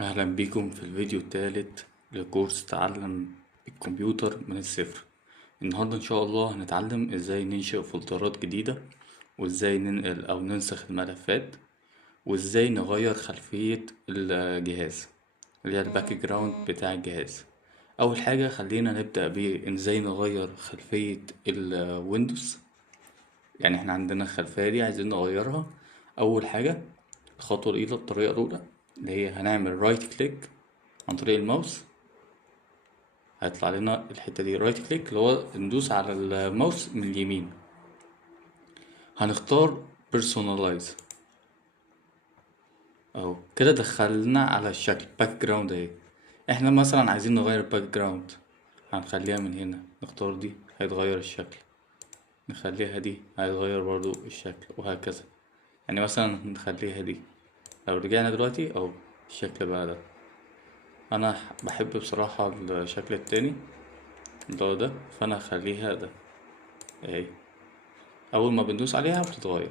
أهلا بيكم في الفيديو الثالث لكورس تعلم الكمبيوتر من الصفر. النهاردة إن شاء الله هنتعلم إزاي ننشئ فولدرات جديدة، وإزاي ننقل أو ننسخ الملفات، وإزاي نغير خلفية الجهاز اللي هي الباك جراوند بتاع الجهاز. أول حاجة خلينا نبدأ بإزاي نغير خلفية الويندوز. يعني احنا عندنا الخلفية دي عايزين نغيرها. أول حاجة الخطوة الأولى، الطريقة الأولى اللي هي هنعمل رايت كليك عن طريق الماوس. هيطلع لنا الحتة دي رايت كليك، اللي هو ندوس على الماوس من اليمين. هنختار بيرسونالايز اهو كده، دخلنا على الشكل باك جراوند اهي. احنا مثلا عايزين نغير الباك جراوند، هنخليها من هنا، نختار دي هيتغير الشكل، نخليها دي هيتغير برضو الشكل، وهكذا. يعني مثلا نخليها دي، لو رجعنا دلوقتي اهو الشكل بقى ده. انا بحب بصراحة الشكل التاني اللي هو ده، فانا هخليها ده اهي. اول ما بندوس عليها بتتغير.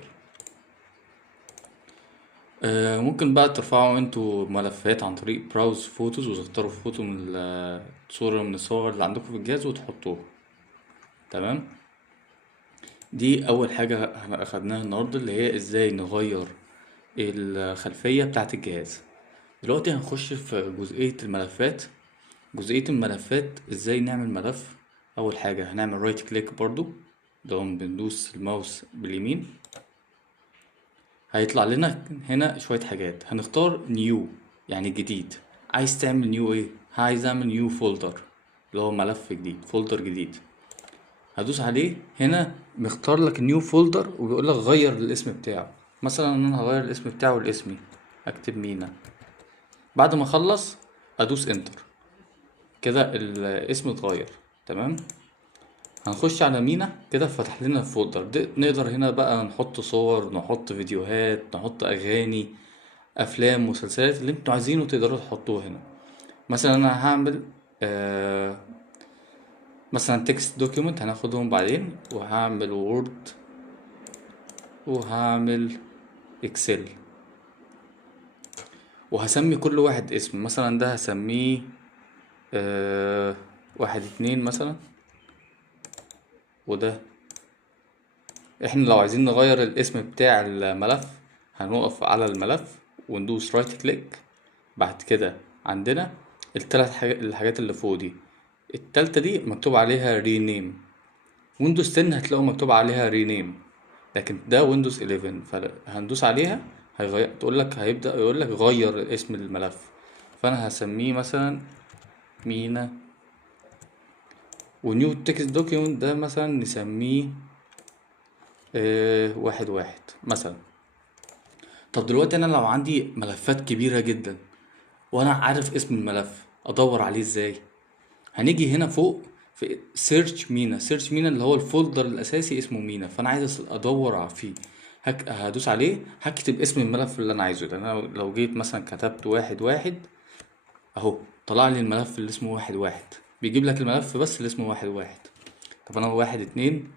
ممكن بقى ترفعوا انتوا ملفات عن طريق براوز فوتوز، وتختاروا فوتو من صورة من الصور اللي عندكم في الجهاز وتحطوها. تمام. دي اول حاجة اخدناها النهاردة، اللي هي ازاي نغير الخلفية بتاعة الجهاز. دلوقتي هنخش في جزئية الملفات. جزئية الملفات ازاي نعمل ملف. اول حاجة هنعمل رايت كليك برضو، لو بندوس الماوس باليمين هيطلع لنا هنا شوية حاجات. هنختار نيو يعني جديد. عايز تعمل نيو ايه؟ عايز اعمل نيو فولدر، اللي هو ملف جديد، فولدر جديد. هدوس عليه هنا، مختار لك نيو فولدر، وبيقول لك غير الاسم بتاعه. مثلا انا هغير الاسم بتاعه لاسمي، اكتب مينا. بعد ما اخلص ادوس انتر، كده الاسم اتغير. تمام. هنخش على مينا كده، فتح لنا الفولدر ده. نقدر هنا بقى نحط صور، نحط فيديوهات، نحط اغاني، افلام، مسلسلات، اللي انتوا عايزينه تقدروا تحطوه هنا. مثلا انا هعمل آه مثلا تكست دوكيومنت هناخدهم بعدين، وهعمل وورد، وهعمل اكسل، وهسمي كل واحد اسم. مثلا ده هسميه واحد اتنين مثلا، وده. احنا لو عايزين نغير الاسم بتاع الملف، هنقف على الملف وندوس رايت كليك. بعد كده عندنا الحاجات اللي فوق دي. التالتة دي مكتوب عليها رينيم. ويندوز 10 هتلاقوا مكتوب عليها رينيم، لكن ده ويندوز 11. فهندوس عليها تقول لك، هيبدأ يقول لك غير اسم الملف. فانا هسميه مثلا مينا. ونيو تكست دوكيومنت ده مثلا نسميه واحد واحد مثلا. طب دلوقتي انا لو عندي ملفات كبيرة جدا، وانا عارف اسم الملف، ادور عليه ازاي؟ هنيجي هنا فوق في سيرش مينا. سيرش مينا اللي هو الفولدر الاساسي اسمه مينا، فانا عايز ادور فيه. هدوس عليه، هكتب اسم الملف اللي انا عايزه ده. انا لو جيت مثلا كتبت واحد واحد اهو، طلع لي الملف اللي اسمه واحد واحد. بيجيب لك الملف بس اللي اسمه واحد واحد. طب انا واحد اتنين،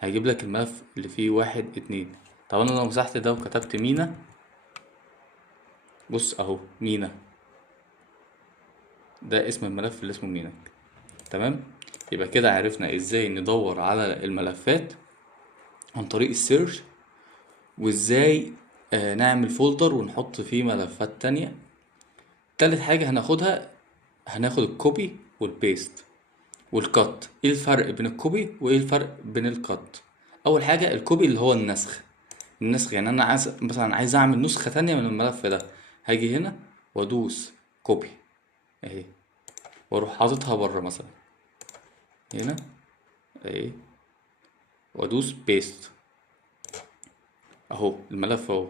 هيجيب لك الملف اللي فيه واحد اتنين. طب انا لو مسحت ده وكتبت مينا، بص اهو مينا، ده اسم الملف اللي اسمه مينا. تمام. يبقى كده عرفنا ازاي ندور على الملفات عن طريق السيرش، وازاي نعمل فولدر ونحط فيه ملفات تانية. تالت حاجة هناخدها، هناخد الكوبي والبيست والكات. ايه الفرق بين الكوبي وايه الفرق بين الكات؟ اول حاجة الكوبي اللي هو النسخ. النسخ يعني انا عايز مثلا اعمل نسخة تانية من الملف ده، هاجي هنا وادوس كوبي اهي، واروح حاططها بره مثلا هنا اهي، وادوس بيست اهو الملف اهو.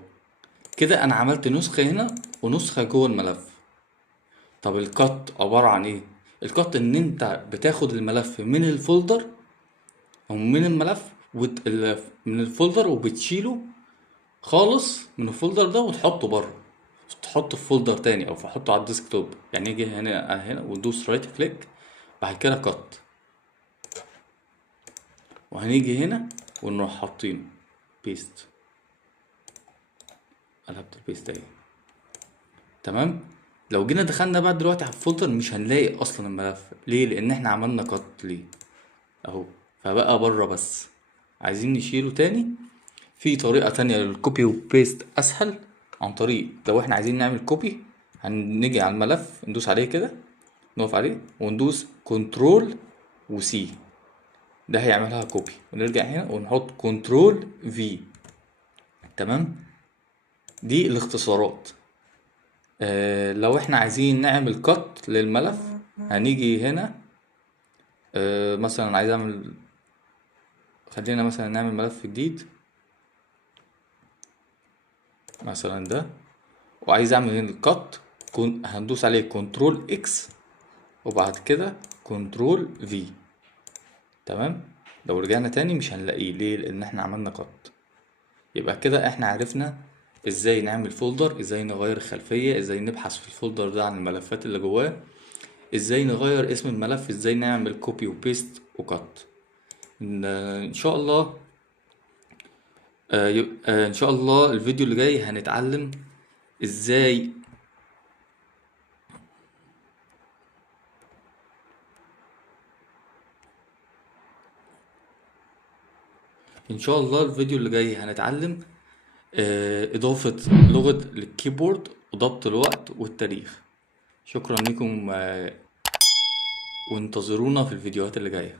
كده انا عملت نسخة هنا ونسخة جوه الملف. طب الكات عبارة عن ايه؟ الكات ان انت بتاخد الملف من الفولدر، او من الملف من الفولدر، وبتشيله خالص من الفولدر ده وتحطه بره، تحطه في فولدر تاني او تحطه على الديسكتوب. يعني يجي هنا وندوس رايت كليك، بعد كده كات، وهنيجي هنا ونروح حاطينه بيست. قلبت البيست اهي. تمام. لو جينا دخلنا بقى دلوقتي على الفولدر مش هنلاقي اصلا الملف. ليه؟ لان احنا عملنا قط ليه اهو، فبقى بره بس. عايزين نشيله تاني. في طريقة تانية للكوبي وبيست اسهل، عن طريق لو احنا عايزين نعمل كوبي، هنيجي على الملف ندوس عليه كده، نقف عليه وندوس كنترول وسي، ده هيعملها كوبي. ونرجع هنا ونحط كنترول في. تمام، دي الاختصارات. لو احنا عايزين نعمل كت للملف، هنيجي هنا. مثلا عايز اعمل، خلينا مثلا نعمل ملف جديد مثلا ده، وعايز اعمل هنا الكت، هندوس عليه كنترول اكس وبعد كده كنترول في. تمام، لو رجعنا تاني مش هنلاقيه. ليه؟ لان احنا عملنا كت. يبقى كده احنا عرفنا ازاي نعمل فولدر، ازاي نغير الخلفية، ازاي نبحث في الفولدر ده عن الملفات اللي جواه، ازاي نغير اسم الملف، ازاي نعمل كوبي وبيست وكات. ان شاء الله ان شاء الله الفيديو اللي جاي هنتعلم ازاي. ان شاء الله الفيديو اللي جاي هنتعلم اضافة لغة للكيبورد وضبط الوقت والتاريخ. شكرا لكم، وانتظرونا في الفيديوهات اللي جاية.